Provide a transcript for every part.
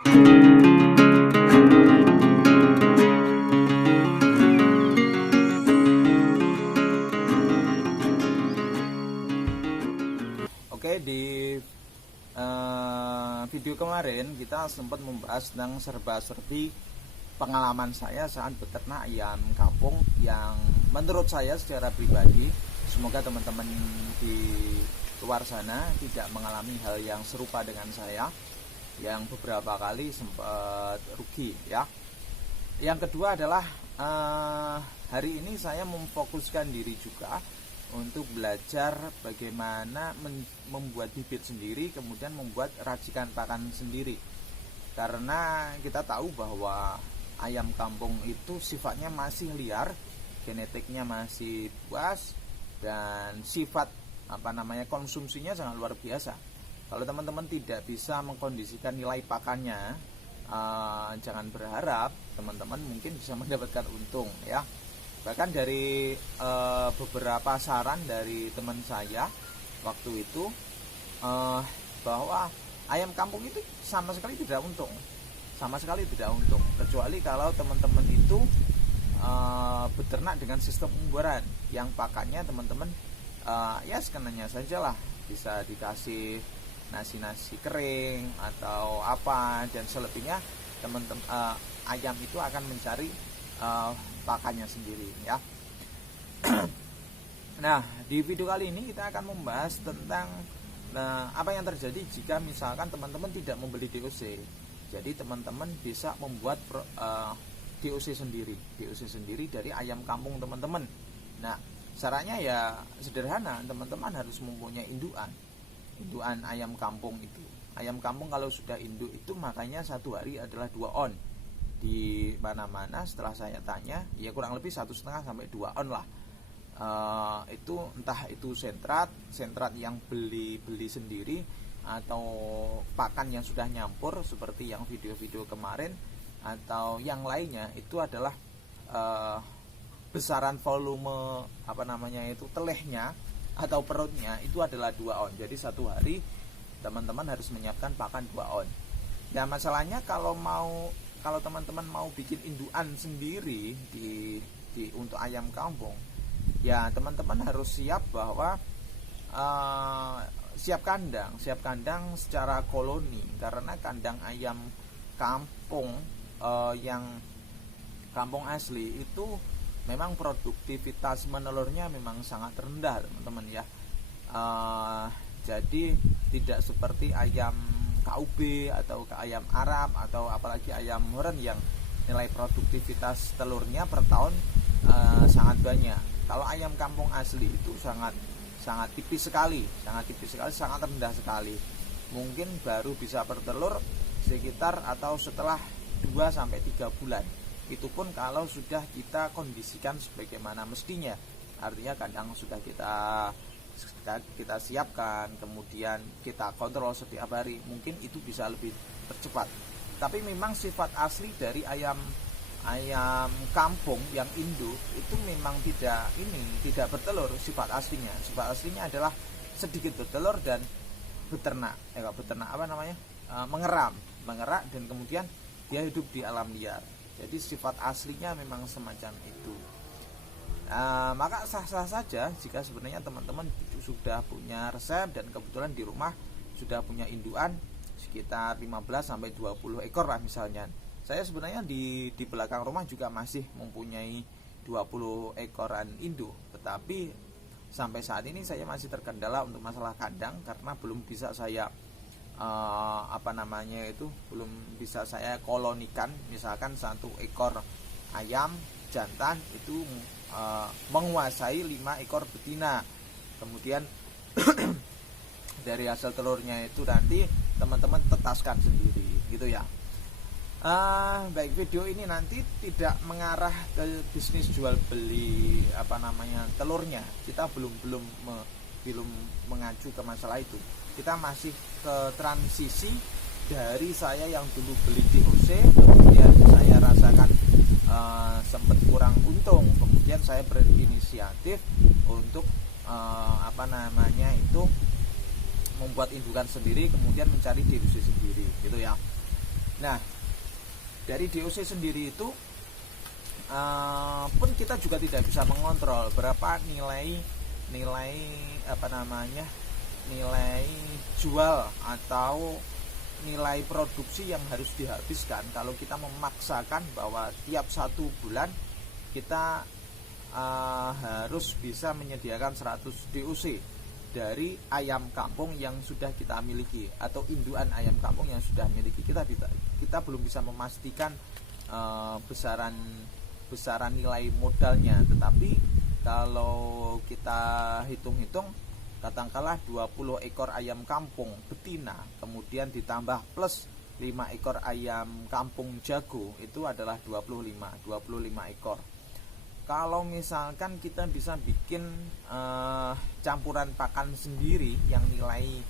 Oke, di video kemarin kita sempat membahas tentang serba-serbi pengalaman saya saat beternak ayam kampung yang menurut saya secara pribadi, semoga teman-teman di luar sana tidak mengalami hal yang serupa dengan saya yang beberapa kali sempat rugi ya. Yang kedua adalah hari ini saya memfokuskan diri juga untuk belajar bagaimana membuat bibit sendiri, kemudian membuat racikan pakan sendiri. Karena kita tahu bahwa ayam kampung itu sifatnya masih liar, genetiknya masih buas, dan sifat konsumsinya sangat luar biasa. Kalau teman-teman tidak bisa mengkondisikan nilai pakannya, jangan berharap teman-teman mungkin bisa mendapatkan untung ya. Bahkan dari beberapa saran dari teman saya waktu itu bahwa ayam kampung itu sama sekali tidak untung, kecuali kalau teman-teman itu beternak dengan sistem umburan yang pakannya teman-teman ya sekenanya saja lah, bisa dikasih nasi kering atau apa, dan selebihnya teman-teman ayam itu akan mencari pakannya sendiri ya. Nah, di video kali ini kita akan membahas tentang apa yang terjadi jika misalkan teman-teman tidak membeli DOC. Jadi teman-teman bisa membuat DOC sendiri dari ayam kampung teman-teman. Nah, caranya ya sederhana, teman-teman harus mempunyai induan ayam kampung itu. Ayam kampung kalau sudah induk itu makanya satu hari adalah 2 on. Di mana-mana setelah saya tanya ya kurang lebih 1,5 sampai 2 on lah. Itu entah itu sentrat yang beli sendiri atau pakan yang sudah nyampur seperti yang video-video kemarin, atau yang lainnya itu adalah besaran volume telehnya atau perutnya itu adalah 2 on. Jadi satu hari teman-teman harus menyiapkan pakan 2 on. Nah, masalahnya kalau teman-teman mau bikin induan sendiri untuk ayam kampung, ya teman-teman harus siap bahwa siap kandang secara koloni, karena kandang ayam kampung yang kampung asli itu memang produktivitas menelurnya memang sangat rendah teman-teman ya. Jadi tidak seperti ayam KUB atau ke ayam Arab atau apalagi ayam Horen yang nilai produktivitas telurnya per tahun sangat banyak. Kalau ayam kampung asli itu sangat tipis sekali, sangat rendah sekali. Mungkin baru bisa bertelur sekitar atau setelah 2-3 bulan. Itu pun kalau sudah kita kondisikan sebagaimana mestinya. Artinya kandang sudah kita siapkan, kemudian kita kontrol setiap hari, mungkin itu bisa lebih tercepat. Tapi memang sifat asli dari ayam kampung yang induk itu memang tidak bertelur. Sifat aslinya adalah sedikit bertelur dan mengerak dan kemudian dia hidup di alam liar. Jadi sifat aslinya memang semacam itu. Maka sah-sah saja jika sebenarnya teman-teman sudah punya resep dan kebetulan di rumah sudah punya induan sekitar 15-20 ekor lah misalnya. Saya sebenarnya di belakang rumah juga masih mempunyai 20 ekoran induk, tetapi sampai saat ini saya masih terkendala untuk masalah kandang karena belum bisa saya belum bisa saya kolonikan. Misalkan 1 ekor ayam jantan itu menguasai 5 ekor betina. Kemudian dari hasil telurnya itu nanti teman-teman tetaskan sendiri gitu ya. Baik, video ini nanti tidak mengarah ke bisnis jual beli telurnya. Kita belum mengacu ke masalah itu. Kita masih ke transisi dari saya yang dulu beli DOC, kemudian saya rasakan sempat kurang untung, kemudian saya berinisiatif untuk membuat indukan sendiri, kemudian mencari DOC sendiri gitu ya. Nah, dari DOC sendiri itu pun kita juga tidak bisa mengontrol berapa nilai nilai jual atau nilai produksi yang harus dihabiskan kalau kita memaksakan bahwa tiap 1 bulan kita harus bisa menyediakan 100 DOC dari ayam kampung yang sudah kita miliki atau induan ayam kampung yang sudah miliki. Kita belum bisa memastikan besaran nilai modalnya, tetapi kalau kita hitung-hitung, katakanlah 20 ekor ayam kampung betina kemudian ditambah plus 5 ekor ayam kampung jago, itu adalah 25 ekor. Kalau misalkan kita bisa bikin campuran pakan sendiri yang nilai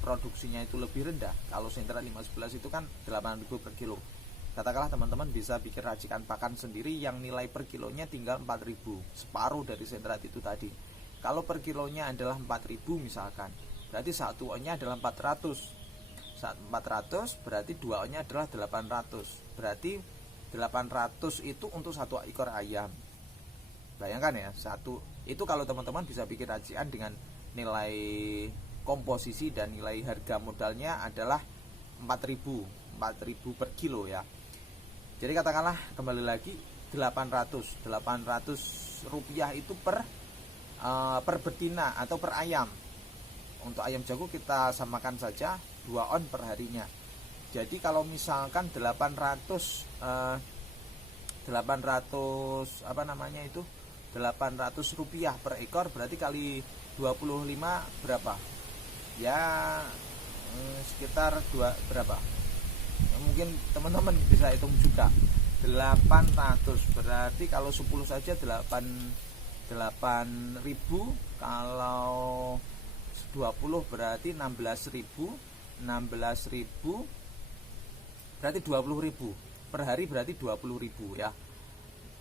produksinya itu lebih rendah, kalau sentra 511 itu kan 8.000 per kilo. Katakanlah teman-teman bisa bikin racikan pakan sendiri yang nilai per kilonya tinggal 4.000, separuh dari sentra itu tadi. Kalau per kilonya adalah 4.000 misalkan, berarti 1 onnya adalah 400. Saat 400 berarti 2 onnya adalah 800. Berarti 800 itu untuk 1 ekor ayam. Bayangkan ya, itu kalau teman-teman bisa bikin racikan dengan nilai komposisi dan nilai harga modalnya adalah 4.000 per kilo ya. Jadi katakanlah kembali lagi 800 rupiah itu per betina atau per ayam. Untuk ayam jago kita samakan saja 2 on per harinya. Jadi kalau misalkan 800 rupiah per ekor, berarti kali 25 berapa? Ya sekitar berapa? Mungkin teman-teman bisa hitung juga. 800 berarti kalau 10 saja 8.000, kalau 20 berarti 16.000 berarti 20.000 per hari, berarti 20.000 ya.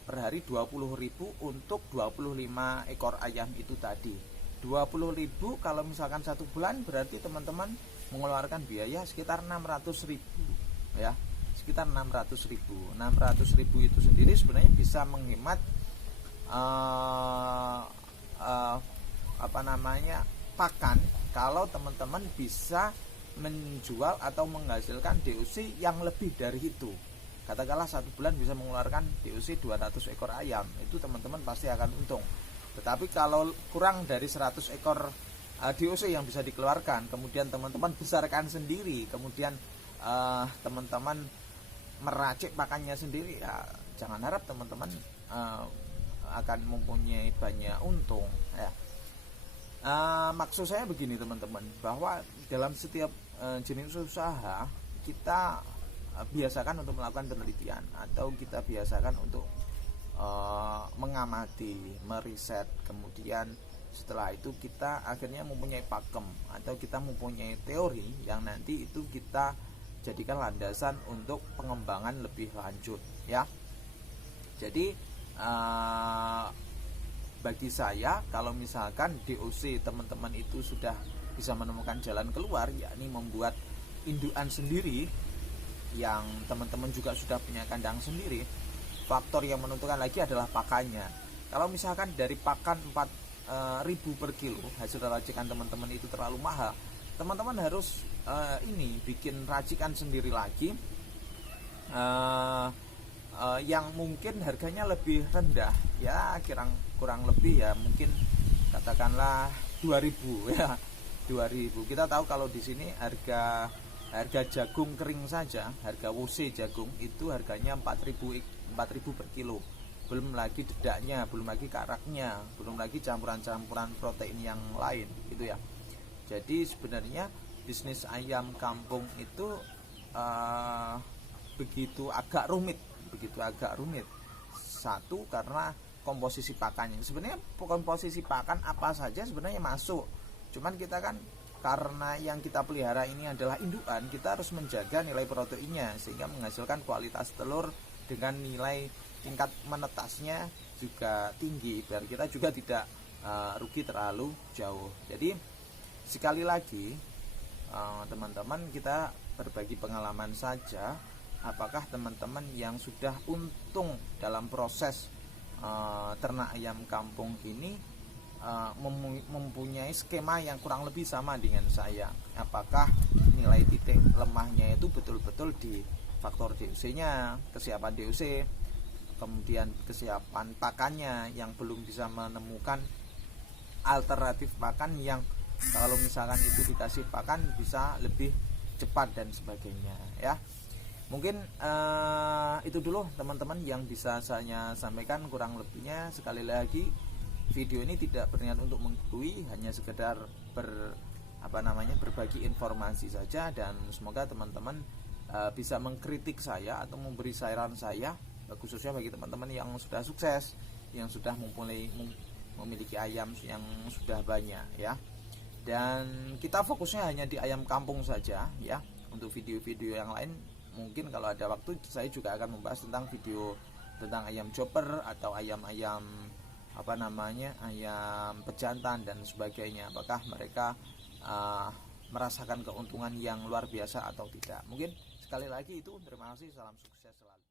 Per hari 20.000 untuk 25 ekor ayam itu tadi. 20.000 kalau misalkan 1 bulan berarti teman-teman mengeluarkan biaya sekitar 600.000 ya, sekitar 600.000 itu sendiri sebenarnya bisa menghemat pakan kalau teman-teman bisa menjual atau menghasilkan DOC yang lebih dari itu. Katakanlah 1 bulan bisa mengeluarkan DOC 200 ekor ayam, itu teman-teman pasti akan untung. Tetapi kalau kurang dari 100 ekor DOC yang bisa dikeluarkan, kemudian teman-teman besarkan sendiri, kemudian teman-teman meracik pakannya sendiri, ya jangan harap teman-teman akan mempunyai banyak untung ya. Maksud saya begini teman-teman, bahwa dalam setiap jenis usaha kita biasakan untuk melakukan penelitian atau kita biasakan untuk mengamati, meriset, kemudian setelah itu kita akhirnya mempunyai pakem atau kita mempunyai teori yang nanti itu kita jadikan landasan untuk pengembangan lebih lanjut ya. Jadi bagi saya, kalau misalkan DOC teman-teman itu sudah bisa menemukan jalan keluar, yakni membuat indukan sendiri yang teman-teman juga sudah punya kandang sendiri, faktor yang menentukan lagi adalah pakannya. Kalau misalkan dari pakan 4.000 per kilo hasil racikan teman-teman itu terlalu mahal, teman-teman harus bikin racikan sendiri lagi yang mungkin harganya lebih rendah ya, kurang lebih ya mungkin katakanlah 2.000 ya. 2.000. Kita tahu kalau di sini harga jagung kering saja, harga WC jagung itu harganya 4.000 per kilo. Belum lagi dedaknya, belum lagi karaknya, belum lagi campuran-campuran protein yang lain gitu ya. Jadi sebenarnya bisnis ayam kampung itu begitu agak rumit. Satu, karena komposisi pakannya. Sebenarnya komposisi pakan apa saja sebenarnya masuk. Cuman kita kan karena yang kita pelihara ini adalah indukan, kita harus menjaga nilai proteinnya sehingga menghasilkan kualitas telur dengan nilai tingkat menetasnya juga tinggi, biar kita juga tidak rugi terlalu jauh. Jadi sekali lagi teman-teman, kita berbagi pengalaman saja. Apakah teman-teman yang sudah untung dalam proses ternak ayam kampung ini mempunyai skema yang kurang lebih sama dengan saya? Apakah nilai titik lemahnya itu betul-betul di faktor DOC-nya, kesiapan DOC, kemudian kesiapan pakannya yang belum bisa menemukan alternatif pakan yang kalau misalkan itu dikasih pakan bisa lebih cepat dan sebagainya ya. Mungkin itu dulu teman-teman yang bisa saya sampaikan. Kurang lebihnya sekali lagi video ini tidak berniat untuk menggurui, hanya sekedar berbagi informasi saja, dan semoga teman-teman bisa mengkritik saya atau memberi saran saya, khususnya bagi teman-teman yang sudah sukses, yang sudah memiliki ayam yang sudah banyak ya. Dan kita fokusnya hanya di ayam kampung saja ya. Untuk video-video yang lain mungkin kalau ada waktu saya juga akan membahas tentang video tentang ayam chopper atau ayam-ayam ayam pejantan dan sebagainya. Apakah mereka merasakan keuntungan yang luar biasa atau tidak? Mungkin sekali lagi itu, terima kasih, salam sukses selalu.